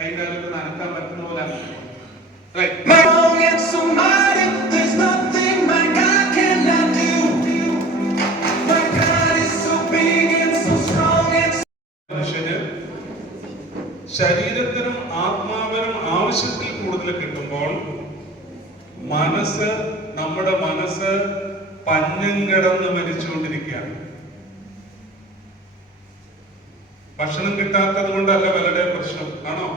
കൈകാലൊക്കെ നനക്കാൻ പറ്റുന്ന പോലെ മനുഷ്യന് ശരീരത്തിനും ആത്മാവിനും ആവശ്യത്തിൽ കൂടുതൽ കിട്ടുമ്പോൾ നമ്മുടെ മനസ്സ് പഞ്ഞം കിടന്ന് മരിച്ചുകൊണ്ടിരിക്കുകയാണ്. ഭക്ഷണം കിട്ടാത്തത് കൊണ്ടല്ല പലരുടെ പ്രശ്നം ആണോ?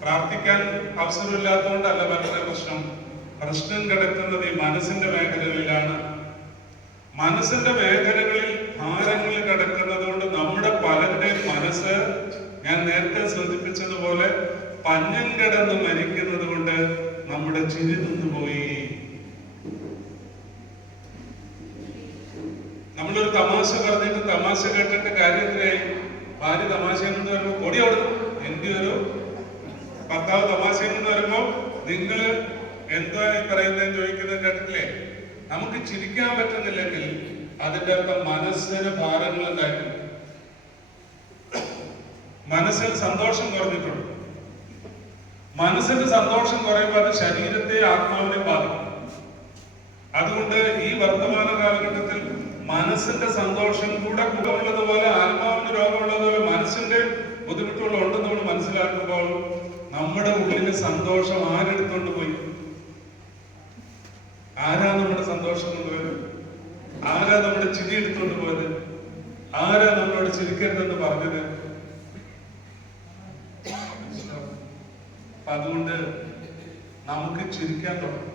പ്രാർത്ഥിക്കാൻ അവസരമില്ലാത്തതുകൊണ്ടല്ല പലരുടെ പ്രശ്നം കിടക്കുന്നത് ഈ മനസ്സിന്റെ മേഖലകളിലാണ്. മനസ്സിന്റെ മേഖലകളിൽ ഭാരങ്ങൾ കിടക്കുന്നത് കൊണ്ട് നമ്മുടെ പലരുടെയും മനസ്സ്, ഞാൻ നേരത്തെ സൂചിപ്പിച്ചതുപോലെ, പഞ്ഞം കിടന്ന് മരിക്കുന്നത് കൊണ്ട് നമ്മുടെ ചിരി നിന്നുപോയി. നമ്മളൊരു തമാശ പറഞ്ഞിട്ട് തമാശ കേട്ടിട്ട് കാര്യത്തിലായി. ഭാര്യ തമാശയിൽ നിന്ന് വരുമ്പോ കൊടി ഓടുന്നു, എന്ത് ഒരു ഭർത്താവ് തമാശയിൽ നിന്ന് വരുമ്പോ നിങ്ങൾ എന്താ പറയുന്നതെന്ന് ചോദിക്കുന്നത് കേട്ടിട്ടില്ലേ? നമുക്ക് ചിരിക്കാൻ പറ്റുന്നില്ലെങ്കിൽ അതിന്റെ അർത്ഥം മനസ്സിന് ഭാരങ്ങൾ ഉണ്ടായിട്ടുണ്ട്, മനസ്സിന് സന്തോഷം കുറഞ്ഞിട്ടുണ്ട്. മനസ്സിന് സന്തോഷം കുറയുമ്പോൾ അത് ശരീരത്തെ ആത്മാവിനെ ബാധിക്കും. അതുകൊണ്ട് ഈ വർത്തമാന കാലഘട്ടത്തിൽ മനസ്സിന്റെ സന്തോഷം കൂടെ ഉള്ളതുപോലെ ആത്മാവിന് രോഗമുള്ളതുപോലെ മനസ്സിന്റെ ബുദ്ധിമുട്ടുകളുണ്ടെന്ന് നമ്മൾ മനസ്സിലാക്കുമ്പോൾ നമ്മുടെ ഉള്ളിലെ സന്തോഷം ആരെടുത്തോണ്ട് പോയി? ആരാ നമ്മുടെ സന്തോഷം കൊണ്ടുപോയത്? ആരാ നമ്മുടെ ചിരി എടുത്തോണ്ട് പോയത്? ആരാ നമ്മളോട് ചിരിക്കരുതെന്ന് പറഞ്ഞത്? അതുകൊണ്ട് നമുക്ക് ചിരിക്കാൻ തുടങ്ങും.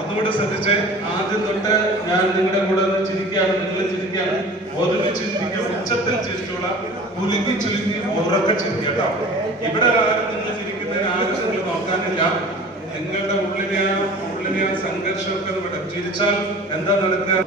അതുകൊണ്ട് ശ്രദ്ധിച്ച് ആദ്യം തൊട്ട് ഞാൻ നിങ്ങളുടെ കൂടെ ചിരിക്കുകയാണ്, നിങ്ങൾ ചിരിക്കുകയാണ്, ഒരുമിച്ച് ചിരിക്കുക, ഉച്ചത്തിൽ ചിരിച്ചോളാം, കുലുങ്ങി ചുലുങ്ങി ഉറക്കെ ചിരിക്കുക കേട്ടോ. ഇവിടെ ആരും നിങ്ങൾ ചിരിക്കുന്നതിന് ആരും നിങ്ങൾ നോക്കാനില്ല. നിങ്ങളുടെ ഉള്ളിലെ ആ സംഘർഷമൊക്കെ ഇവിടെ ചിരിച്ചാൽ എന്താ നടക്കുക?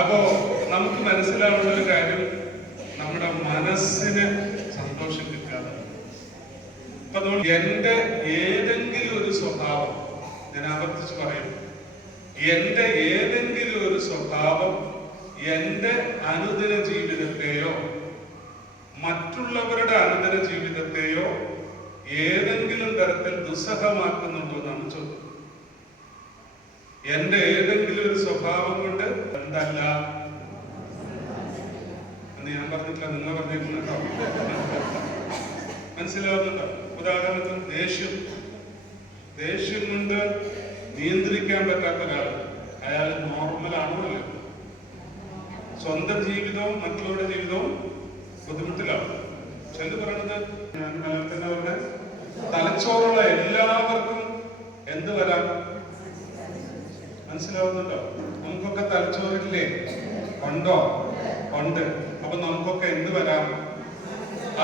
അപ്പോ നമുക്ക് മനസ്സിലാവുന്ന ഒരു കാര്യം, നമ്മുടെ മനസ്സിന് സന്തോഷം കിട്ടാതെ എന്റെ ഏതെങ്കിലും ഒരു സ്വഭാവം, ഞാൻ ആവർത്തിച്ച് പറയും, എന്റെ ഏതെങ്കിലും ഒരു സ്വഭാവം എന്റെ അനുദിന ജീവിതത്തെയോ മറ്റുള്ളവരുടെ അനുദിന ജീവിതത്തെയോ ഏതെങ്കിലും തരത്തിൽ ദുസ്സഹമാക്കുന്നുണ്ടോ എന്നാണ് ചോദ്യം. എന്റെ ഏതെങ്കിലും ഒരു സ്വഭാവം കൊണ്ട് എന്തല്ല എന്ന് ഞാൻ പറഞ്ഞിട്ടില്ല, നിങ്ങൾ പറഞ്ഞിട്ടുണ്ടോ? മനസ്സിലാവുന്നുണ്ടോ? ഉദാഹരണത്തിന് ദേഷ്യം കൊണ്ട് നിയന്ത്രിക്കാൻ പറ്റാത്ത ഒരാൾ, അയാൾ നോർമൽ ആണോ അല്ല? സ്വന്തം ജീവിതവും മറ്റുള്ളവരുടെ ജീവിതവും ബുദ്ധിമുട്ടിലാണ്. ചിലത് പറയണത്, ഞാൻ അവരുടെ തലച്ചോറുള്ള എല്ലാവർക്കും എന്ത് വരാം? മനസ്സിലാവുന്നുണ്ടോ? നമുക്കൊക്കെ തലച്ചോറില്ലേ? ഉണ്ടോ? ഉണ്ട്. അപ്പൊ നമുക്കൊക്കെ എന്ത് വരാം?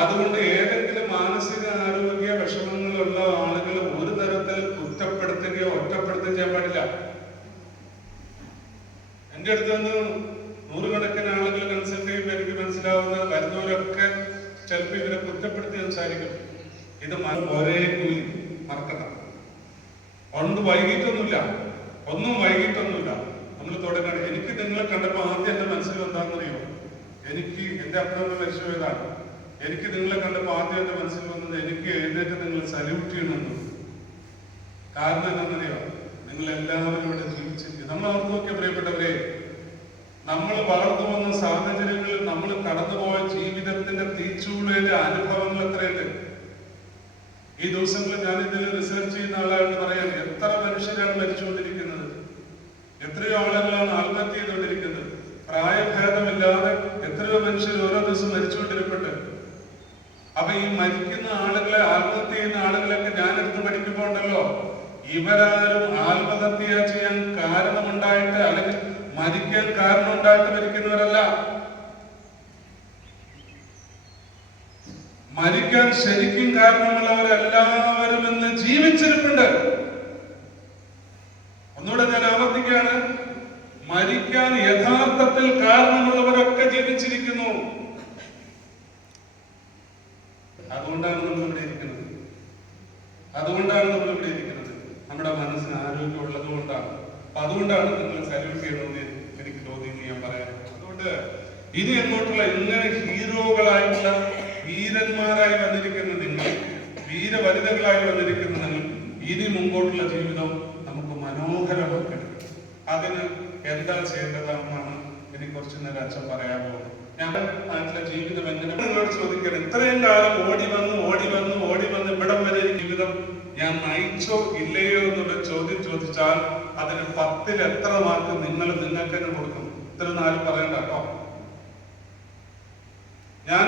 അതുകൊണ്ട് ഏതെങ്കിലും മാനസിക ആരോഗ്യ വിഷമങ്ങളുള്ള ആളുകൾ ഒരു തരത്തിൽ കുറ്റപ്പെടുത്തുകയോ ഒറ്റപ്പെടുത്തുകയോ ചെയ്യാൻ പാടില്ല. എന്റെ അടുത്ത് നിന്ന് നൂറുകണക്കിന് ആളുകൾ കൺസൾട്ട് ചെയ്യുമ്പോൾ എനിക്ക് മനസ്സിലാവുന്ന വരുന്നവരൊക്കെ ചിലപ്പോൾ ഇവരെ കുറ്റപ്പെടുത്തി സംസാരിക്കും. ഇത് ഒരേ കൂലി മറക്കണ്ട. ഒന്നും വൈകിട്ടൊന്നുമില്ല. നമ്മൾ തുടങ്ങണം. എനിക്ക് നിങ്ങളെ കണ്ടപ്പോൾ ആദ്യം എന്റെ മനസ്സിൽ എന്താണെന്നറിയോ? എനിക്ക് എന്റെ അപ്പനമ്മ മരിച്ചുപോയതാണ്. എനിക്ക് നിങ്ങളെ കണ്ടപ്പോൾ ആദ്യം എന്റെ മനസ്സിൽ വന്നത് എനിക്ക് എഴുന്നേറ്റ് നിങ്ങൾ സല്യൂട്ട് ചെയ്യണമെന്ന്. കാരണം എന്താണെന്നറിയോ? നിങ്ങൾ എല്ലാവരും ഇവിടെ ജീവിച്ചിരിക്കും. നമ്മൾ ഓർത്ത് നോക്കിയ പ്രിയപ്പെട്ടവരെ, നമ്മൾ വളർന്നു വന്ന സാഹചര്യങ്ങളിൽ നമ്മൾ കടന്നുപോയ ജീവിതത്തിന്റെ തീച്ചൂളയിലെ അനുഭവങ്ങൾ എത്രയുണ്ട്. ഈ ദിവസങ്ങളിൽ ഞാൻ ഇതിൽ റിസർച്ച് ചെയ്യുന്ന ആളായിട്ട് പറയാൻ, എത്ര മനുഷ്യരാണ് മരിച്ചുകൊണ്ടിരിക്കുന്നത്, എത്രയോ ആളുകളാണ് ആത്മഹത്യ ചെയ്തുകൊണ്ടിരിക്കുന്നത്. പ്രായഭേദമില്ലാതെ എത്രയോ മനുഷ്യർ ഓരോ ദിവസം മരിച്ചുകൊണ്ടിരിപ്പുണ്ട്. അപ്പൊ ഈ മരിക്കുന്ന ആളുകളെ, ആത്മഹത്യ ചെയ്യുന്ന ആളുകളൊക്കെ ഞാനെടുത്ത് പഠിക്കുമ്പോൾ ഉണ്ടല്ലോ, ഇവരാരും ആത്മഹത്യ ചെയ്യാൻ കാരണമുണ്ടായിട്ട് അല്ലെങ്കിൽ മരിക്കാൻ കാരണമുണ്ടായിട്ട് മരിക്കുന്നവരല്ല. മരിക്കാൻ ശരിക്കും കാരണമുള്ളവരെല്ലാവരും ഇന്ന് ജീവിച്ചിരിപ്പുണ്ട്. ഒന്നുകൂടെ ഞാൻ ആവർത്തിക്കുകയാണ്, മരിക്കാൻ യഥാർത്ഥത്തിൽ കാരണമുള്ളവരൊക്കെ ജീവിച്ചിരിക്കുന്നു. അതുകൊണ്ടാണ് നമ്മൾ ഇവിടെ ഇരിക്കുന്നത്. നമ്മുടെ മനസ്സിന് ആരോഗ്യം ഉള്ളത് കൊണ്ടാണ്. അപ്പൊ അതുകൊണ്ടാണ് നിങ്ങൾ സല്യൂട്ട് ചെയ്യണമെന്ന് എനിക്ക് തോന്നിയെന്ന് ഞാൻ പറയാം. അതുകൊണ്ട് ഇനി അങ്ങോട്ടുള്ള ഇങ്ങനെ ഹീറോകളായിട്ടുള്ള വീരന്മാരായി വന്നിരിക്കുന്ന നിങ്ങൾ, വീരവനിതകളായി വന്നിരിക്കുന്ന നിങ്ങൾ, ഇനി മുമ്പോട്ടുള്ള ജീവിതം നമുക്ക് മനോഹരമാക്കണം. അതിന് എന്താ ചെയ്യേണ്ടതെന്നാണ് എനിക്ക് കുറച്ച് നേരം അച്ഛൻ പറയാൻ പോകുന്നത്. ഞങ്ങളുടെ നാട്ടിലെ ജീവിതം എങ്ങനെ നിങ്ങളോട് ചോദിക്കണം. ഇത്രയും കാലം ഓടി വന്ന് ഇവിടം വരെ ജീവിതം ഞാൻ നയിച്ചോ ഇല്ലയോ എന്നുള്ള ചോദ്യം ചോദിച്ചാൽ അതിന് 10-ൽ എത്ര മാർക്ക് നിങ്ങൾക്ക് തന്നെ കൊടുക്കും? ഇത്ര നാലും പറയണ്ട കേട്ടോ. ഞാൻ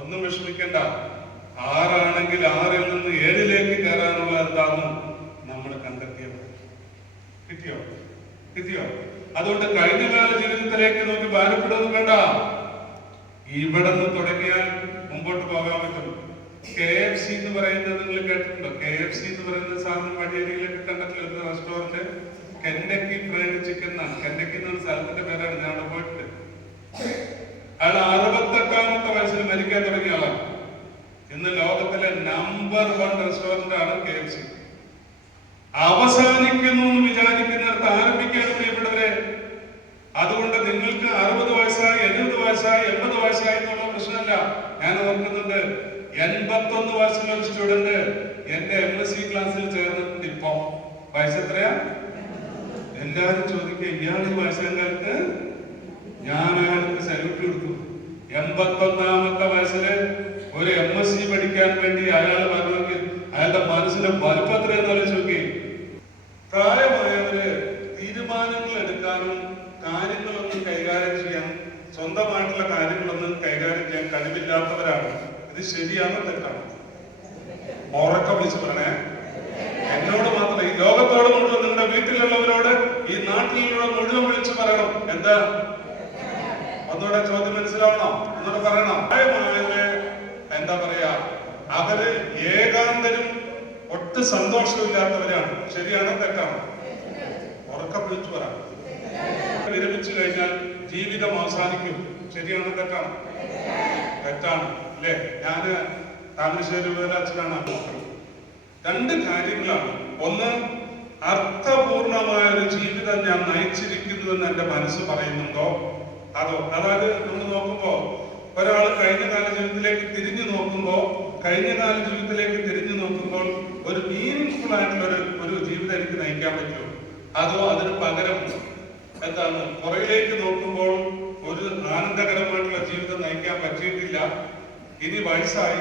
ഒന്നും വിഷമിക്കണ്ട. 6 ആണെങ്കിൽ 6-ൽ നിന്ന് 7-ലേക്ക് കയറാനുള്ള എന്താണ് നമ്മൾ കണ്ടെത്തിയത്. കിട്ടിയോ? അതുകൊണ്ട് കഴിഞ്ഞ കാല ജീവിതത്തിലേക്ക് നോക്കി ഭാരപ്പെടുന്നത് വേണ്ട. ഇവിടെ നിന്ന് തുടങ്ങിയാൽ മുമ്പോട്ട് പോകാൻ പറ്റും. KFC എന്ന് പറയുന്നത് നിങ്ങൾ കേട്ടിട്ടുണ്ടോ? KFC എന്ന് പറയുന്ന സാധനം വഴിയരികിലൊക്കെ കണ്ടിട്ടുള്ള റെസ്റ്റോറന്റ് കെൻഡക്കി ഫ്രൈഡ് ചിക്കൻ എന്നാണ്. കെൻഡക്കി എന്ന സ്ഥലത്തിന്റെ പേരാണ്. ഞാൻ അവിടെ പോയിട്ടുണ്ട്. അയാൾ 68-ാമത്തെ വയസ്സിൽ മരിക്കാൻ തുടങ്ങിയ ആളാണ്. ഇന്ന് ലോകത്തിലെ നമ്പർ 1 റെസ്റ്റോറന്റ് ആണ് KFC. അവസാനിക്കുന്നു എന്ന് വിചാരിക്കുന്നിടത്ത് ആരംഭിക്കുകയാണ് പ്രിയപ്പെട്ടവരെ. അതുകൊണ്ട് നിങ്ങൾക്ക് 60 വയസ്സായി 70 വയസ്സായി 80 വയസ്സായി എന്നുള്ള പ്രശ്നമല്ല. ഞാൻ ഓർക്കുന്നുണ്ട്, 81 വയസ്സുള്ള ഒരു സ്റ്റുഡന്റ് എന്റെ MSc ക്ലാസ്സിൽ ചേർന്നിട്ടുണ്ട്. ഇപ്പൊ വയസ്സ് എത്രയാ? എല്ലാവരും ചോദിക്കുക, ഇയാൾ ഈ വയസ്സാം കാലത്ത്? ഞാൻ അയാൾക്ക് സല്യൂട്ട് കൊടുത്തു. 81-ാമത്തെ വയസ്സില് ഒരു MSc പഠിക്കാൻ വേണ്ടി അയാൾ പറഞ്ഞെങ്കിൽ അയാളുടെ മനസ്സിന്റെ വലുപ്പം എത്രയെന്ന് ആലോചിച്ച് നോക്കി. പ്രായമായവര് തീരുമാനങ്ങൾ എടുക്കാനും കാര്യങ്ങളൊന്നും കൈകാര്യം ചെയ്യാൻ, സ്വന്തമായിട്ടുള്ള കാര്യങ്ങളൊന്നും കൈകാര്യം ചെയ്യാൻ കഴിവില്ലാത്തവരാണ്. ഇത് ശരിയാണോ തെറ്റാണോ? ഉറക്കം വിളിച്ച് പറയണേ. എന്നോട് മാത്രം, ഈ ലോകത്തോട് മുഴുവൻ, നിങ്ങളുടെ വീട്ടിലുള്ളവരോട്, ഈ നാട്ടിലുള്ള മുഴുവൻ വിളിച്ചു പറയണം. എന്താ? ഒന്നുകൂടെ ചോദ്യം മനസ്സിലാവണം, ഒന്നുകൂടെ പറയണം. പ്രായമായവര് എന്താ പറയാ, അവര് ഏകാന്തരും ഒട്ടും സന്തോഷമില്ലാത്തവരാണ്. ശരിയാണോ തെറ്റാണോ? ഉറക്കം വിളിച്ചു പറ. വിരമിച്ചു കഴിഞ്ഞാൽ ജീവിതം അവസാനിക്കും. ശരിയാണോ തെറ്റാണോ? തെറ്റാണ് അല്ലേ? ഞാന് താമരശ്ശേരി അച്ഛനാണ്. 2 കാര്യങ്ങളാണ്. ഒന്ന്, അർത്ഥപൂർണമായ ഒരു ജീവിതം ഞാൻ നയിച്ചിരിക്കുന്നുവെന്ന് എന്റെ മനസ്സ് പറയുന്നുണ്ടോ? അതായത് നമ്മൾ നോക്കുമ്പോ ഒരാൾ കഴിഞ്ഞ കാല ജീവിതത്തിലേക്ക് തിരിഞ്ഞു നോക്കുമ്പോൾ ഒരു മീനിങ്ഫുൾ ആയിട്ടുള്ള ഒരു ജീവിതം എനിക്ക് നയിക്കാൻ പറ്റുമോ? അതോ അതിന് പകരം എന്താണ്, പുറകിലേക്ക് നോക്കുമ്പോൾ ഒരു ആനന്ദകരമായിട്ടുള്ള ജീവിതം നയിക്കാൻ പറ്റിയിട്ടില്ല, ഇനി വയസ്സായി,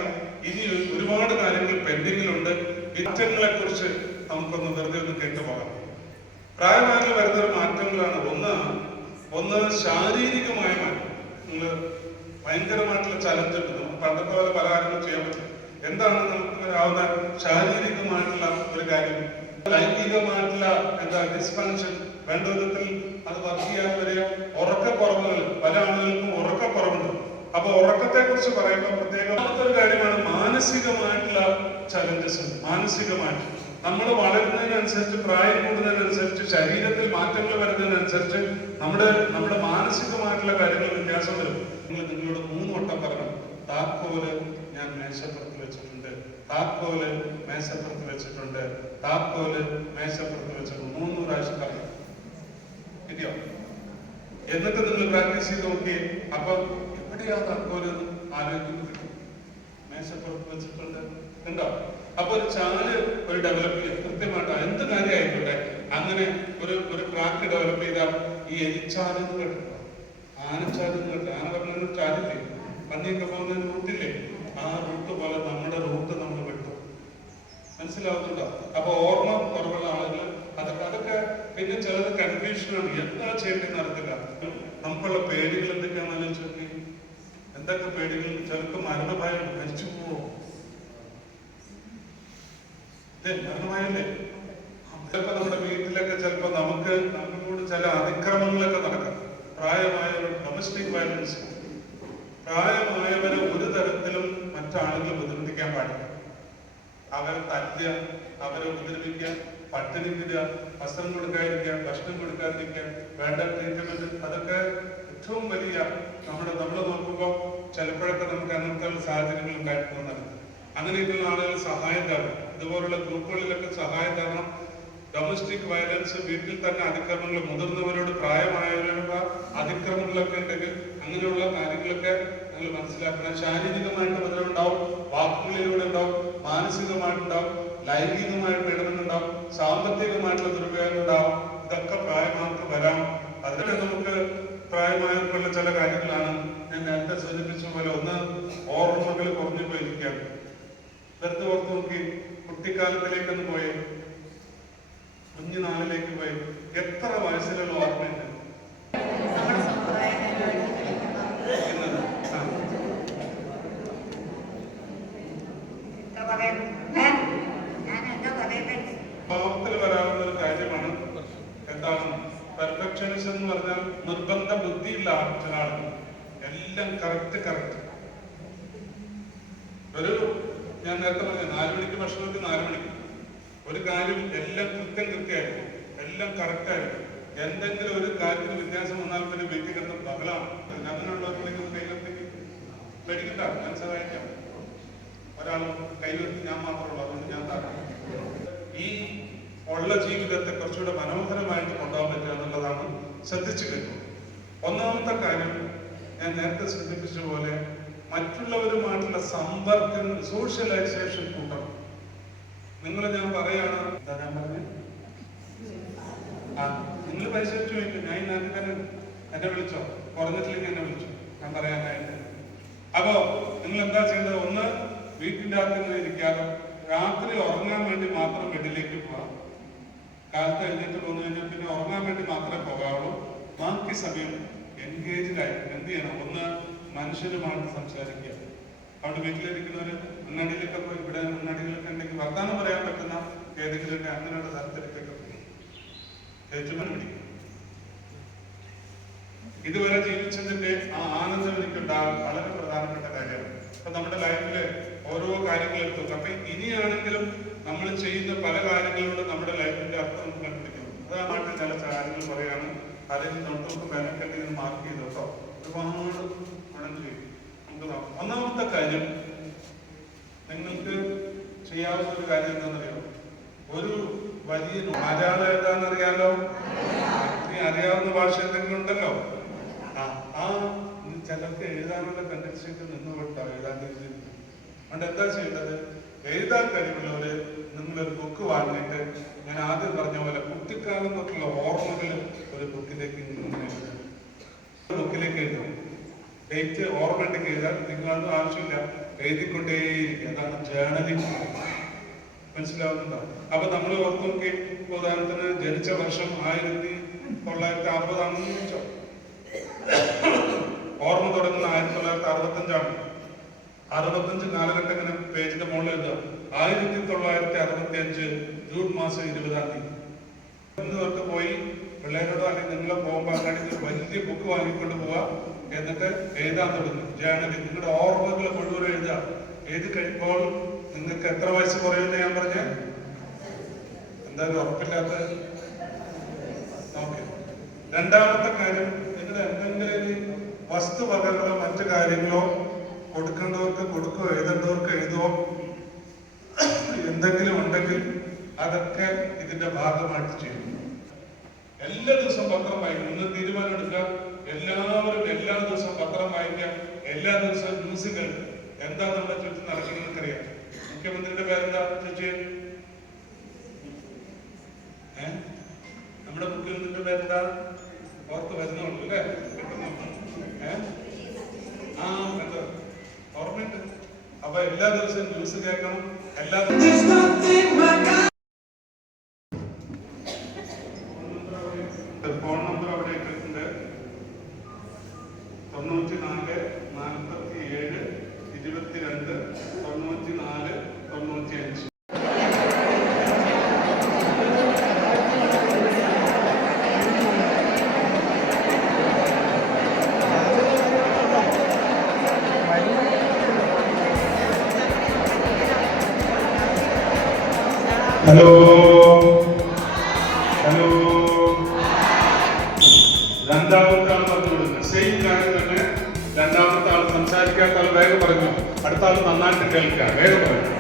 ഇനി ഒരുപാട് കാര്യങ്ങൾ പെൻഡിങ്ങിലുണ്ട്, മാറ്റങ്ങളെ കുറിച്ച് നമുക്കൊന്ന് വെറുതെ ഒന്ന് കേട്ടുപോകാം. പ്രായമായിട്ട് വരുന്ന മാറ്റങ്ങളാണ്. ഒന്ന് ശാരീരികമായ മാറ്റം. നിങ്ങൾ ഭയങ്കരമായിട്ടുള്ള ചലഞ്ച് ഉണ്ട്. നമുക്ക് പണ്ടത്തെ പോലെ പല കാര്യങ്ങളും ചെയ്യാൻ പറ്റും. എന്താണ് നമുക്ക് ആവുന്ന ശാരീരികമായിട്ടുള്ള ഒരു കാര്യം? ലൈംഗികമായിട്ടുള്ള ഡിസ്ഫങ്ഷൻ, വേണ്ട വിധത്തിൽ അത് വർക്ക് ചെയ്യാൻ വരെയോ ഉറക്കക്കുറവുകൾ, പല ആളുകൾക്കും ഉറക്കക്കുറവുണ്ട്. അപ്പൊ ഉറക്കത്തെ കുറിച്ച് പറയുമ്പോൾ പ്രത്യേകമായിട്ട് ഒരു കാര്യമാണ് മാനസികമായിട്ടുള്ള ചലഞ്ചസ്. മാനസികമായിട്ട് നമ്മൾ വളരുന്നതിനനുസരിച്ച്, പ്രായം കൂടുന്നതിനനുസരിച്ച്, ശരീരത്തിൽ മാറ്റങ്ങൾ വരുന്നതിനനുസരിച്ച് നമ്മുടെ മാനസികമായിട്ടുള്ള കാര്യങ്ങൾ വ്യത്യാസം വരും. നിങ്ങളോട് 3 വട്ടം പറയണം, താക്കോല് ഞാൻ മേശപ്പുറത്ത് വെച്ചിട്ടുണ്ട്, താക്കോല് മേശപ്പുറത്ത് വെച്ചിട്ടുണ്ട്, താക്കോല് മേശപ്പുറത്ത് വെച്ചിട്ടുണ്ട്. 3 പ്രാവശ്യം പറയണം. ശരിയോ? എന്നിട്ട് നിങ്ങൾ പ്രാക്ടീസ് ചെയ്ത് നോക്കിയേ. അപ്പൊ എവിടെയാ താക്കോല് ആലോചിക്കുന്നത് മേശപ്പുറത്ത് വെച്ചിട്ടുണ്ട് ഉണ്ടോ? അപ്പൊ ഒരു ചാല് ഒരു ഡെവലപ്പ് ചെയ്ത് കൃത്യമായിട്ട് എന്ത് കാര്യം ആയിക്കോട്ടെ അങ്ങനെ ഒരു ട്രാക്ക് ഡെവലപ്പ് ചെയ്താൽ ഈ എലിച്ചാലെന്ന് കേട്ടിട്ടുണ്ടോ? ആനച്ചാലെന്ന് കേട്ടോ? ആന പറഞ്ഞ ചാലില്ലേ, പന്നിയൊക്കെ പോകുന്ന റൂട്ടില്ലേ, ആ റൂട്ട് പോലെ നമ്മുടെ റൂട്ട് നമ്മൾ വിട്ടു. മനസ്സിലാവുന്നുണ്ടോ? അപ്പൊ ഓർമ്മ കുറവുള്ള ആളുകൾ അതൊക്കെ പിന്നെ ചിലത് കൺഫ്യൂഷനാണ്, എന്താ ചെയ്യേണ്ടതെന്ന് അറിയത്തില്ല. നമുക്കുള്ള പേടികൾ എന്തൊക്കെയാണെന്ന് ആലോചിച്ച് നോക്കി. എന്തൊക്കെ പേടികൾ? ചിലർക്ക് മരണഭയം, മരിച്ചു പോവോ? മരണഭയല്ലേ? ചിലപ്പോ നമ്മുടെ വീട്ടിലൊക്കെ ചിലപ്പോ നമ്മളോട് ചില അതിക്രമങ്ങളൊക്കെ നടക്കാം. പ്രായമായവർ, ഡൊമസ്റ്റിക് വയലൻസ്, പ്രായമായവരെ ഒരു തരത്തിലും മറ്റാളുകൾ ബുദ്ധിമുട്ടിക്കാൻ പാടില്ല. അവരെ തല്ലുക, അവരെ ഉപദ്രവിക്കുക, പട്ടിണി വിടുക, വസ്ത്രം കൊടുക്കാതിരിക്കുക, ഭക്ഷണം കൊടുക്കാതിരിക്കുക, വേണ്ട ട്രീറ്റ്മെന്റ്, അതൊക്കെ ഏറ്റവും വലിയ നമ്മൾ നോക്കുമ്പോൾ ചിലപ്പോഴൊക്കെ നമുക്ക് അങ്ങനത്തെ സാഹചര്യങ്ങൾ ഉണ്ടായിട്ടുണ്ടെന്നത്. അങ്ങനെയൊക്കെയുള്ള ആളുകൾ സഹായം തരണം. ഇതുപോലുള്ള ഗ്രൂപ്പുകളിലൊക്കെ സഹായം തരണം. ഡൊമസ്റ്റിക് വയലൻസ്, വീട്ടിൽ തന്നെ അതിക്രമങ്ങൾ, മുതിർന്നവരോട് പ്രായമായവരോട് അതിക്രമങ്ങളൊക്കെ ഉണ്ടെങ്കിൽ അങ്ങനെയുള്ള കാര്യങ്ങളൊക്കെ നിങ്ങൾ മനസ്സിലാക്കണം. ശാരീരികമായിട്ട് ഉപദ്രവം ഉണ്ടാവും, വാക്കുകളിലൂടെ ഉണ്ടാവും, മാനസികമായിട്ടുണ്ടാവും, ലൈംഗികമായ പീഡനം ഉണ്ടാവും, സാമ്പത്തികമായിട്ടുള്ള ദുരുപയോഗം ഉണ്ടാവും. ഇതൊക്കെ പ്രായമാർക്ക് വരാം. അതിന് നമുക്ക് പ്രായമായവർക്കുള്ള ചില കാര്യങ്ങളാണ് ഞാൻ നേരത്തെ സൂചിപ്പിച്ച പോലെ. ഒന്ന്, ഓർമ്മകൾ കുറഞ്ഞു പോയിരിക്കുകയാണ്. വെറുതെ ഓർത്ത് നോക്കി, കുട്ടിക്കാലത്തിലേക്കൊന്ന് പോയി, കുഞ്ഞുനാളിലേക്ക് പോയി, എത്ര വയസ്സിലുള്ള ഓർമ്മയുണ്ട്? ഭാവത്തിൽ വരാവുന്ന ഒരു കാര്യമാണ് എന്താണ് പെർഫെക്ഷനിസം എന്ന് പറഞ്ഞാൽ. നിർബന്ധ ബുദ്ധിയുള്ള ആൾക്കാരാണ്. എല്ലാം കറക്റ്റ്. ഞാൻ നേരത്തെ പറഞ്ഞ 4 മണിക്ക് ഭക്ഷണത്തിൽ 4 മണിക്ക് ഒരു കാര്യം എല്ലാം കൃത്യമായിരിക്കും, എല്ലാം കറക്റ്റായിരിക്കും. എന്തെങ്കിലും ഒരു കാര്യത്തിന് വ്യത്യാസം വന്നാൽ പിന്നെ വ്യക്തിഗത ബഹളമാണ്. അങ്ങനെയുള്ളവർക്ക് കൈകത്തേക്ക് പേടിക്കണ്ട, ഞാൻ സഹായിക്കാം. ഒരാൾ കൈവെത്തി ഞാൻ മാത്രമുള്ളൂ, അതുകൊണ്ട് ഞാൻ താക്കാം. ഈ ഉള്ള ജീവിതത്തെ കുറച്ചുകൂടെ മനോഹരമായിട്ട് കൊണ്ടുപോകാൻ പറ്റുക എന്നുള്ളതാണ് ശ്രദ്ധിച്ചു കിട്ടുന്നത്. ഒന്നാമത്തെ കാര്യം ഞാൻ നേരത്തെ സൂചിപ്പിച്ച പോലെ മറ്റുള്ളവരുമായിട്ടുള്ള സമ്പർക്കം, സോഷ്യലൈസേഷൻ കൂട്ടണം. ഞാൻ പറയാണ്, എന്താ ഞാൻ പറഞ്ഞത്? നിങ്ങൾ പരിശോധിച്ചു ചോദിക്കും, ഞാൻ നാട്ടുകാരൻ, എന്നെ വിളിച്ചോ? കുറഞ്ഞിട്ടില്ലെങ്കിൽ എന്നെ വിളിച്ചു, ഞാൻ പറയാനായിട്ട്. അപ്പോ നിങ്ങൾ എന്താ ചെയ്യേണ്ടത്? ഒന്ന്, വീട്ടിന്റെ അകത്ത് ഇരിക്കാതെ രാത്രി ഉറങ്ങാൻ വേണ്ടി മാത്രം ബെഡിലേക്ക് പോവാം. കാലത്ത് എഴുന്നേറ്റ് പോന്നു കഴിഞ്ഞാൽ പിന്നെ ഉറങ്ങാൻ വേണ്ടി മാത്രമേ പോകാവുള്ളൂ. ബാക്കി സമയം എൻഗേജ്ഡ് ആയിട്ട് എന്ത് ചെയ്യണം? ഒന്ന്, മനുഷ്യരുമായിട്ട് സംസാരിക്കുക. അവിടെ വീട്ടിലിരിക്കുന്നവര് അങ്ങാടിയിലൊക്കെ പോയി, ഇവിടെ അങ്ങാടികളൊക്കെ ഉണ്ടെങ്കിൽ വർത്താനം പറയാൻ പറ്റുന്ന ഏതെങ്കിലുമൊക്കെ അങ്ങനെയുള്ള സ്ഥലത്തിലേക്കൊക്കെ ഏറ്റുമാനം പിടിക്കും. ഇതുവരെ ജീവിച്ചതിന്റെ ആ ആനന്ദം എനിക്കുണ്ടാകാൻ വളരെ പ്രധാനപ്പെട്ട കാര്യമാണ്. അപ്പൊ നമ്മുടെ ലൈഫില് ഓരോ കാര്യങ്ങൾ എടുത്തു. അപ്പൊ ഇനിയാണെങ്കിലും നമ്മൾ ചെയ്യുന്ന പല കാര്യങ്ങളിലൂടെ നമ്മുടെ ലൈഫിന്റെ അർത്ഥം നമുക്ക് കണ്ടുപിടിക്കണം. അതായിട്ട് ചില കാര്യങ്ങൾ പറയാണ്. അതിൽ നോട്ടും ബലക്കെട്ടി മാർക്ക് ചെയ്തു കേട്ടോ. ഒരുപാട് ഗുണം ചെയ്യും. ഒന്നാമത്തെ കാര്യം, നിങ്ങൾക്ക് ചെയ്യാവുന്ന ഒരു കാര്യം എന്താണെന്നറിയാമോ? ഒരു വലിയ മലയാളം എഴുതാന്നറിയാലോ? അറിയാവുന്ന ഭാഷ എന്തെങ്കിലും ഉണ്ടല്ലോ? ആ ചിലർക്ക് എഴുതാനുള്ള ടെൻഡൻസിക്ക് നിന്നുകൊണ്ടോ എഴുതാൻ കഴിയുന്നത്. അതുകൊണ്ട് എന്താ ചെയ്യേണ്ടത്? എഴുതാൻ കഴിവുള്ളവര് നിങ്ങളൊരു ബുക്ക് വാങ്ങിയിട്ട്, ഞാൻ ആദ്യം പറഞ്ഞ പോലെ കുട്ടിക്കാലം തൊട്ടുള്ള ഓർമ്മകൾ ഒരു ബുക്കിലേക്ക് എഴുതും. ഡേറ്റ് ഓർമ്മയുണ്ടെങ്കിൽ എഴുതാൻ നിങ്ങളൊന്നും ആവശ്യമില്ല, എഴുതിക്കൊണ്ടേയിരിക്കും. അതാണ് ജേർണലിംഗ്. മനസ്സിലാവുന്നുണ്ടോ? അപ്പൊ നമ്മൾ ഓർത്ത് നോക്കി, ഉദാഹരണത്തിന് ജനിച്ച വർഷം 1960 ആണെന്ന് ചോദിച്ചോ. ഓർമ്മ തുടങ്ങുന്ന 1965 65 കാലഘട്ടം ഇങ്ങനെ പേജിന്റെ മുകളിൽ എഴുതുക. 1965 ജൂൺ മാസം 20-ാം തീയതി ഇന്ന് തൊട്ട് പോയി പിള്ളേരോടോ അല്ലെങ്കിൽ നിങ്ങളെ പോകുമ്പോൾ അങ്ങാടി വലിയ ബുക്ക് വാങ്ങിക്കൊണ്ട് പോവുക. എന്നിട്ട് എഴുതാൻ തുടങ്ങും. ജേർണലിൽ നിങ്ങളുടെ ഓർമ്മകൾ മുഴുവൻ എഴുതുക. എഴുതി കഴിയുമ്പോൾ നിങ്ങൾക്ക് എത്ര വയസ്സ് കുറയുമെന്ന് ഞാൻ പറഞ്ഞ എന്തായാലും ഉറപ്പില്ലാത്ത. ഓക്കെ, രണ്ടാമത്തെ കാര്യം, നിങ്ങളുടെ എന്തെങ്കിലും വസ്തുവകകളോ മറ്റു കാര്യങ്ങളോ കൊടുക്കേണ്ടവർക്ക് കൊടുക്കോ, എഴുതേണ്ടവർക്ക് എഴുതുകയോ എന്തെങ്കിലും ഉണ്ടെങ്കിൽ അതൊക്കെ ഇതിന്റെ ഭാഗമായിട്ട് ചെയ്യും. എല്ലാ ദിവസവും പത്രം വായിക്കണം. ഇന്ന് തീരുമാനം എടുക്കാം, എല്ലാവരും എല്ലാ ദിവസവും പത്രം വായിക്കാം, എല്ലാ ദിവസവും ന്യൂസുകൾ എന്താ നമ്മുടെ ചുറ്റും നടക്കുന്നത് അറിയാം. മുഖ്യമന്ത്രിയുടെ പേരെന്താ ചോദിച്ചേ? നമ്മുടെ മുഖ്യമന്ത്രിയുടെ പേരെന്താ? ഓർത്ത് വരുന്നുള്ളൂ അല്ലേ? ഓർമ്മയുണ്ട്. അപ്പൊ എല്ലാ ദിവസവും ന്യൂസ് കേൾക്കണം, എല്ലാ ഫോൺ നമ്പർ അവിടെ ഇട്ടിട്ടുണ്ട്. 94 47 22 94 95. ഹലോ ഹലോ, രണ്ടാമത്തെ ആൾ പറഞ്ഞു കൊടുക്കുന്നത് സെയിം കാര്യം തന്നെ. രണ്ടാമത്തെ ആൾ സംസാരിക്കാത്ത ആൾ വേഗം പറഞ്ഞു, അടുത്ത ആൾ നന്നായിട്ട് കേൾക്കുക, വേഗം പറഞ്ഞു.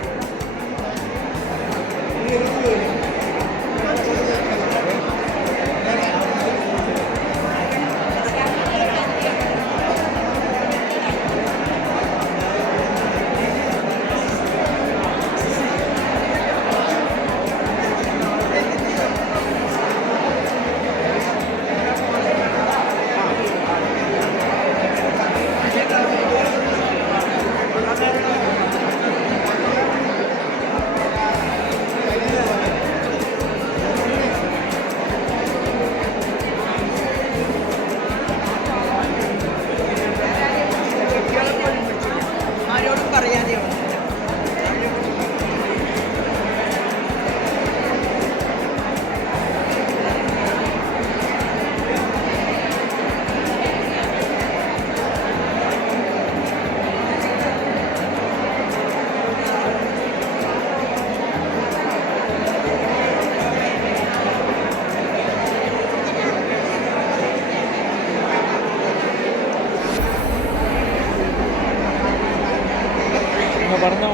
പറഞ്ഞോ.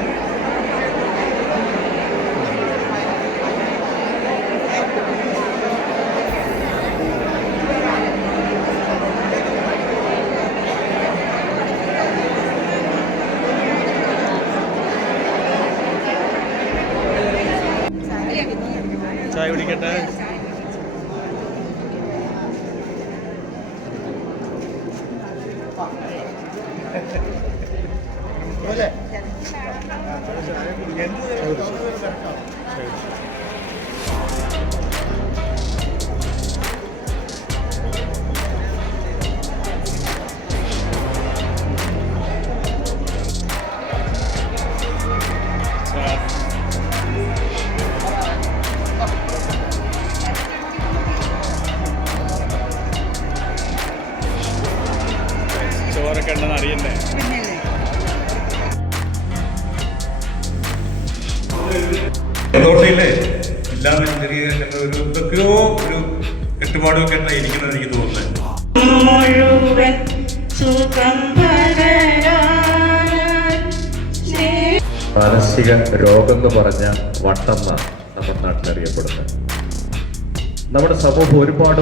ചായ കുടിക്കട്ടെ. ചോറൊക്കെ ഉണ്ടെന്ന് അറിയണ്ടേ? അതോട്ടയില്ലേ എല്ലാവരും ചെറിയ ഒരു എന്തൊക്കെയോ ഒരു കെട്ടുപാടൊക്കെ ഇരിക്കുന്നത് എനിക്ക് തോന്നുന്നത്. മാനസിക രോഗം എന്ന് പറഞ്ഞ വട്ടെന്ന നമ്മുടെ നാട്ടിൽ അറിയപ്പെടുന്നത്. നമ്മുടെ സമൂഹം ഒരുപാട്